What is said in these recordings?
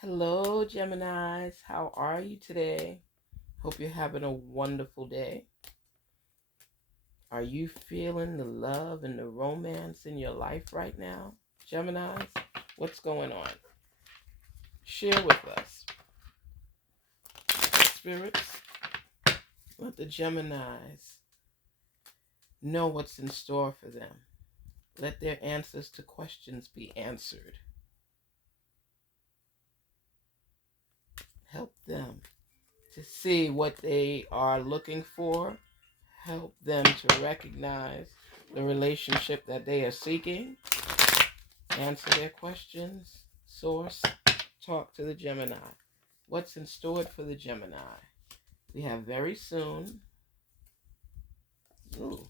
Hello, Geminis. How are you today? Hope you're having a wonderful day. Are you feeling the love and the romance in your life right now, Geminis? What's going on? Share with us. Spirits, let the Geminis know what's in store for them. Let their answers to questions be answered. Help them to see what they are looking for. Help them to recognize the relationship that they are seeking. Answer their questions. Source, talk to the Gemini. What's in store for the Gemini? We have very soon. Ooh,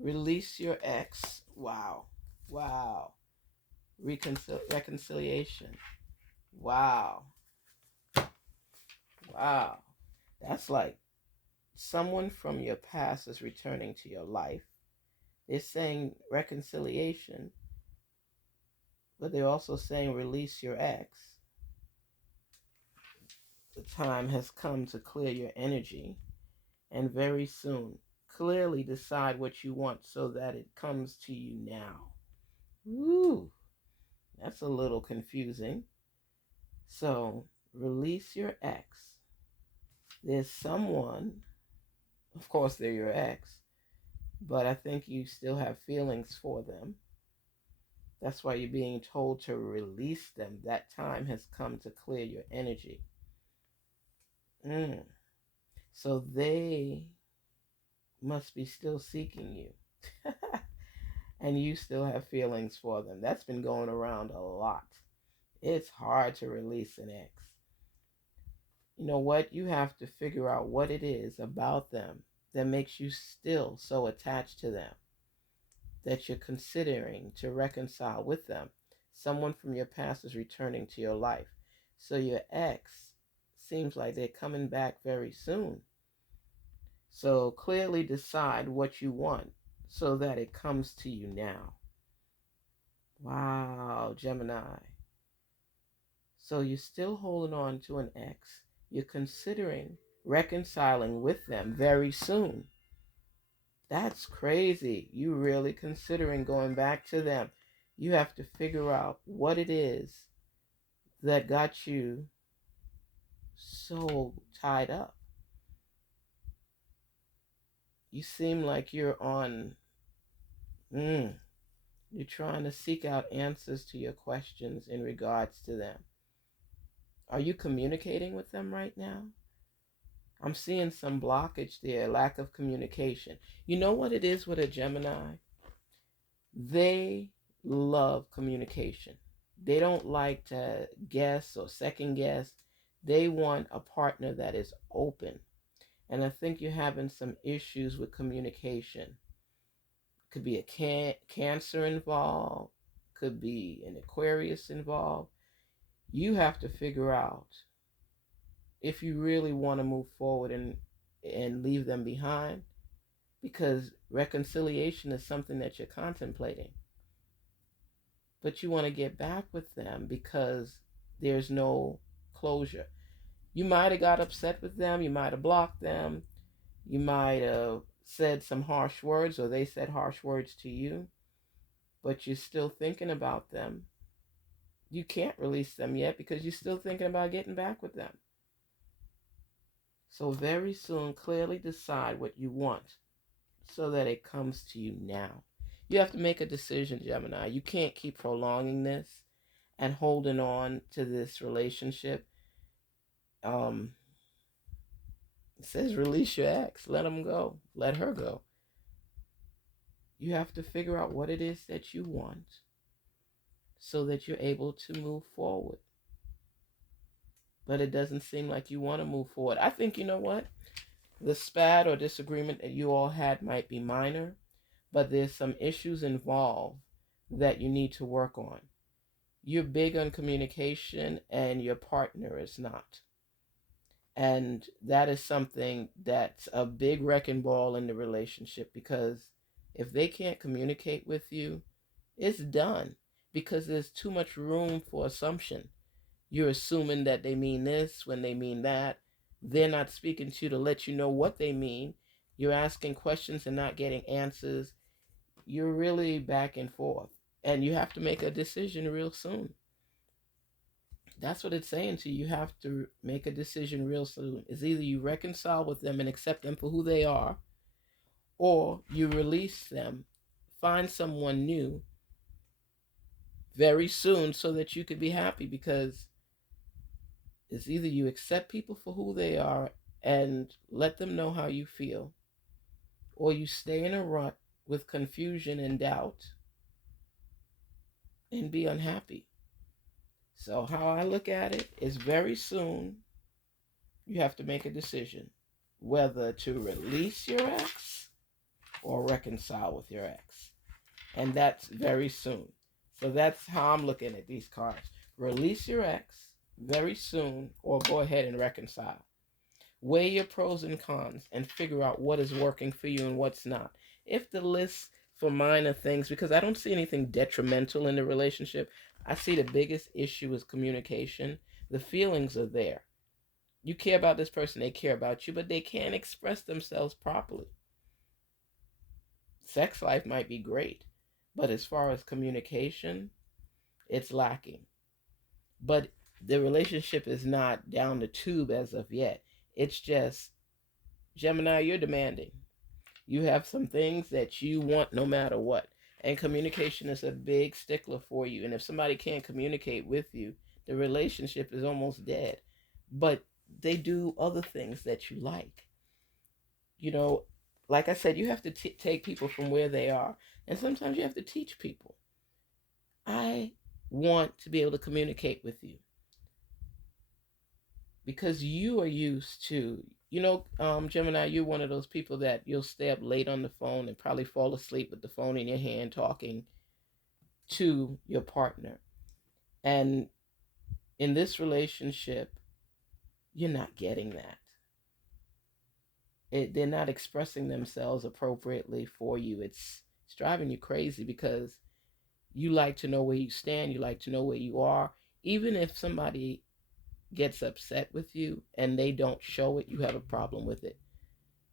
release your ex. Wow. Wow. Reconciliation. Wow. Wow. That's like someone from your past is returning to your life. They're saying reconciliation, but they're also saying release your ex. The time has come to clear your energy, and very soon, clearly decide what you want so that it comes to you now. Woo, that's a little confusing. So, release your ex. There's someone, of course, they're your ex, but I think you still have feelings for them. That's why you're being told to release them. That time has come to clear your energy. So they must be still seeking you. And you still have feelings for them. That's been going around a lot. It's hard to release an ex. You know what? You have to figure out what it is about them that makes you still so attached to them that you're considering to reconcile with them. Someone from your past is returning to your life. So your ex seems like they're coming back very soon. So clearly decide what you want so that it comes to you now. Wow, Gemini. So you're still holding on to an ex. You're considering reconciling with them very soon. That's crazy. You really considering going back to them. You have to figure out what it is that got you so tied up. You seem like you're on, you're trying to seek out answers to your questions in regards to them. Are you communicating with them right now? I'm seeing some blockage there, lack of communication. You know what it is with a Gemini? They love communication. They don't like to guess or second guess. They want a partner that is open. And I think you're having some issues with communication. Could be a Cancer involved, could be an Aquarius involved. You have to figure out if you really want to move forward and leave them behind, because reconciliation is something that you're contemplating. But you want to get back with them because there's no closure. You might have got upset with them, you might have blocked them, you might have said some harsh words, or they said harsh words to you, but you're still thinking about them. You can't release them yet because you're still thinking about getting back with them. So very soon, clearly decide what you want so that it comes to you now. You have to make a decision, Gemini. You can't keep prolonging this and holding on to this relationship. It says release your ex. Let him go. Let her go. You have to figure out what it is that you want so that you're able to move forward. But it doesn't seem like you want to move forward. I think, you know what? The spat or disagreement that you all had might be minor, but there's some issues involved that you need to work on. You're big on communication and your partner is not. And that is something that's a big wrecking ball in the relationship, because if they can't communicate with you, it's done, because there's too much room for assumption. You're assuming that they mean this when they mean that. They're not speaking to you to let you know what they mean. You're asking questions and not getting answers. You're really back and forth. And you have to make a decision real soon. That's what it's saying to you. You have to make a decision real soon. It's either you reconcile with them and accept them for who they are, or you release them, find someone new very soon so that you could be happy, because it's either you accept people for who they are and let them know how you feel, or you stay in a rut with confusion and doubt and be unhappy. So how I look at it is very soon you have to make a decision whether to release your ex or reconcile with your ex. And that's very soon. So that's how I'm looking at these cards. Release your ex very soon or go ahead and reconcile. Weigh your pros and cons and figure out what is working for you and what's not. If the list for minor things, because I don't see anything detrimental in the relationship, I see the biggest issue is communication. The feelings are there. You care about this person, they care about you, but they can't express themselves properly. Sex life might be great, but as far as communication, it's lacking. But the relationship is not down the tube as of yet. It's just, Gemini, you're demanding. You have some things that you want no matter what. And communication is a big stickler for you. And if somebody can't communicate with you, the relationship is almost dead. But they do other things that you like. You know, like I said, you have to take people from where they are. And sometimes you have to teach people. I want to be able to communicate with you because you are used to, Gemini, you're one of those people that you'll stay up late on the phone and probably fall asleep with the phone in your hand talking to your partner. And in this relationship, you're not getting that. They're not expressing themselves appropriately for you. It's driving you crazy because you like to know where you stand. You like to know where you are. Even if somebody gets upset with you and they don't show it, you have a problem with it.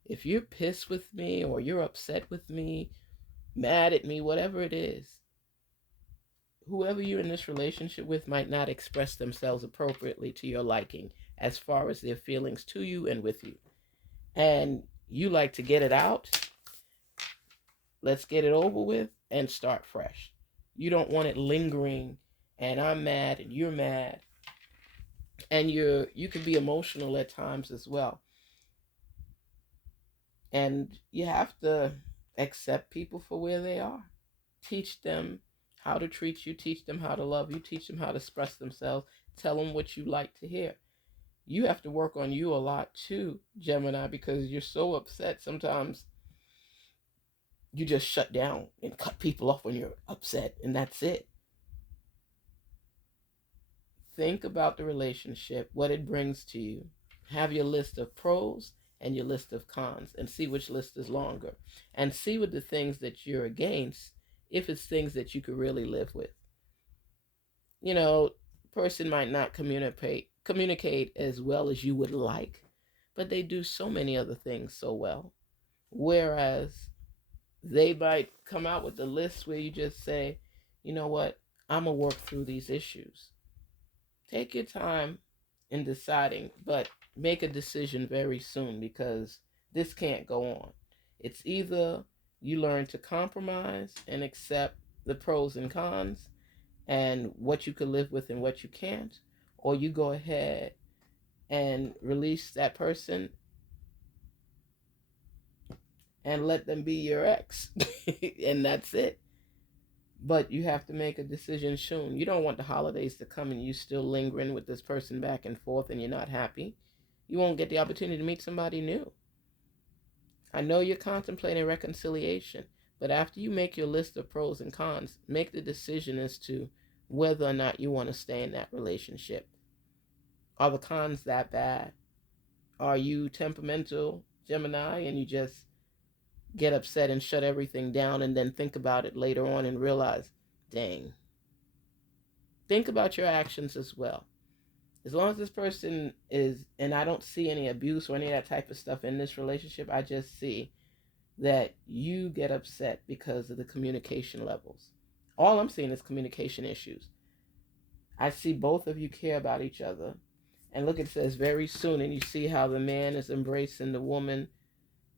If you're pissed with me or you're upset with me, mad at me, whatever it is, whoever you're in this relationship with might not express themselves appropriately to your liking as far as their feelings to you and with you. And you like to get it out. Let's get it over with and start fresh. You don't want it lingering and I'm mad and you're mad. And you can be emotional at times as well. And you have to accept people for where they are. Teach them how to treat you, teach them how to love you, teach them how to express themselves, tell them what you like to hear. You have to work on you a lot too, Gemini, because you're so upset. Sometimes you just shut down and cut people off when you're upset, and that's it. Think about the relationship, what it brings to you. Have your list of pros and your list of cons and see which list is longer. And see what the things that you're against, if it's things that you could really live with. Person might not communicate as well as you would like, but they do so many other things so well. Whereas they might come out with a list where you just say, you know what, I'm going to work through these issues. Take your time in deciding, but make a decision very soon because this can't go on. It's either you learn to compromise and accept the pros and cons and what you can live with and what you can't, or you go ahead and release that person and let them be your ex. And that's it. But you have to make a decision soon. You don't want the holidays to come and you still lingering with this person back and forth and you're not happy. You won't get the opportunity to meet somebody new. I know you're contemplating reconciliation, but after you make your list of pros and cons, make the decision as to whether or not you want to stay in that relationship. Are the cons that bad? Are you temperamental, Gemini, and you just get upset and shut everything down and then think about it later on and realize, dang. Think about your actions as well. As long as this person is, and I don't see any abuse or any of that type of stuff in this relationship, I just see that you get upset because of the communication levels. All I'm seeing is communication issues. I see both of you care about each other. And look, it says very soon, and you see how the man is embracing the woman.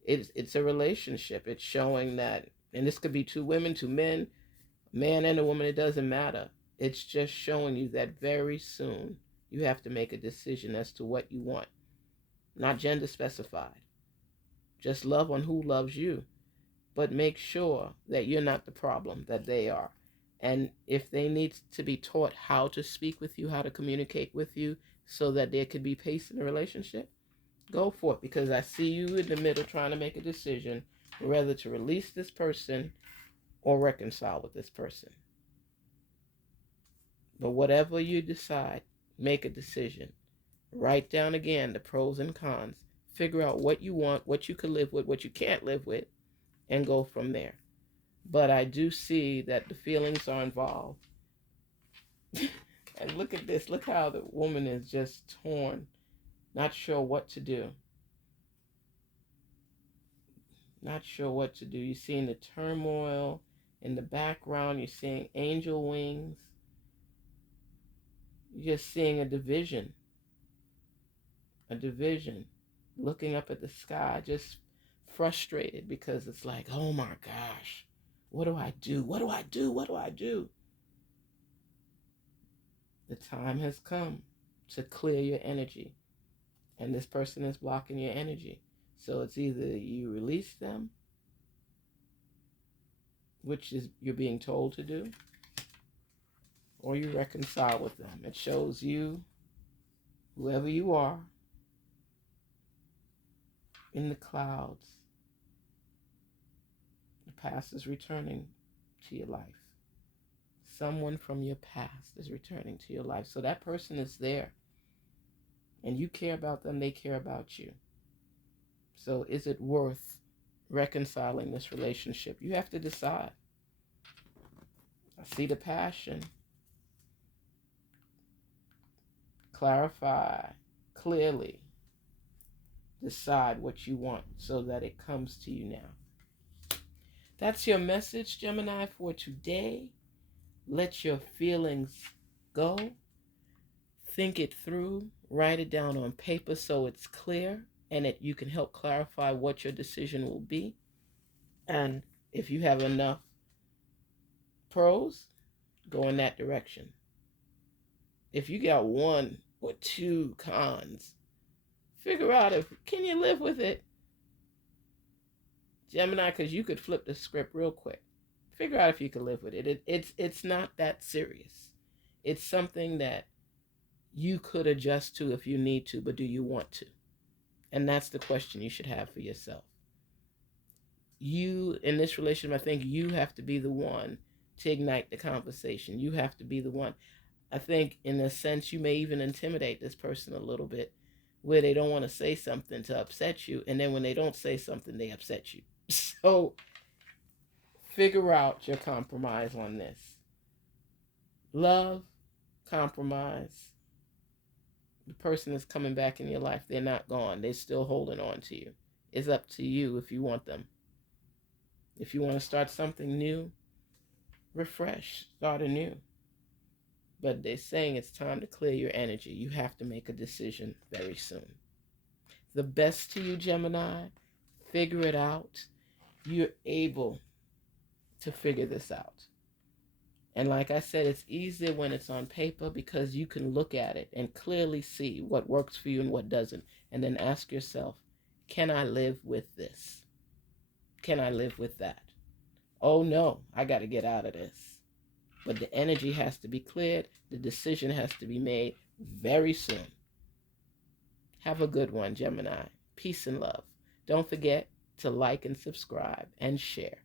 It's a relationship. It's showing that, and this could be two women, two men, man and a woman, it doesn't matter. It's just showing you that very soon you have to make a decision as to what you want. Not gender specified. Just love on who loves you. But make sure that you're not the problem, that they are. And if they need to be taught how to speak with you, how to communicate with you, so that there could be peace in the relationship, go for it. Because I see you in the middle trying to make a decision whether to release this person or reconcile with this person. But whatever you decide, make a decision. Write down again the pros and cons. Figure out what you want, what you can live with, what you can't live with, and go from there. But I do see that the feelings are involved. And look at this. Look how the woman is just torn, not sure what to do. Not sure what to do. You're seeing the turmoil in the background. You're seeing angel wings. You're just seeing a division. A division. Looking up at the sky, just frustrated because it's like, oh my gosh, what do I do? What do I do? What do I do? The time has come to clear your energy, and this person is blocking your energy. So it's either you release them, which is you're being told to do, or you reconcile with them. It shows you, whoever you are, in the clouds. The past is returning to your life. Someone from your past is returning to your life. So that person is there. And you care about them, they care about you. So is it worth reconciling this relationship? You have to decide. I see the passion. Clarify clearly. Decide what you want so that it comes to you now. That's your message, Gemini, for today. Let your feelings go. Think it through. Write it down on paper so it's clear and that you can help clarify what your decision will be. And if you have enough pros, go in that direction. If you got one or two cons, figure out if can you live with it, Gemini, because you could flip the script real quick. Figure out if you can live with it. It's not that serious. It's something that you could adjust to if you need to, but do you want to? And that's the question you should have for yourself. You, in this relationship, I think you have to be the one to ignite the conversation. You have to be the one. I think, in a sense, you may even intimidate this person a little bit, where they don't want to say something to upset you, and then when they don't say something, they upset you. So figure out your compromise on this. Love, compromise. The person is coming back in your life. They're not gone. They're still holding on to you. It's up to you if you want them. If you want to start something new, refresh, start anew. But they're saying it's time to clear your energy. You have to make a decision very soon. The best to you, Gemini. Figure it out. You're able to figure this out. And like I said, it's easier when it's on paper because you can look at it and clearly see what works for you and what doesn't. And then ask yourself, can I live with this? Can I live with that? Oh no, I got to get out of this. But the energy has to be cleared. The decision has to be made very soon. Have a good one, Gemini. Peace and love. Don't forget to like and subscribe and share.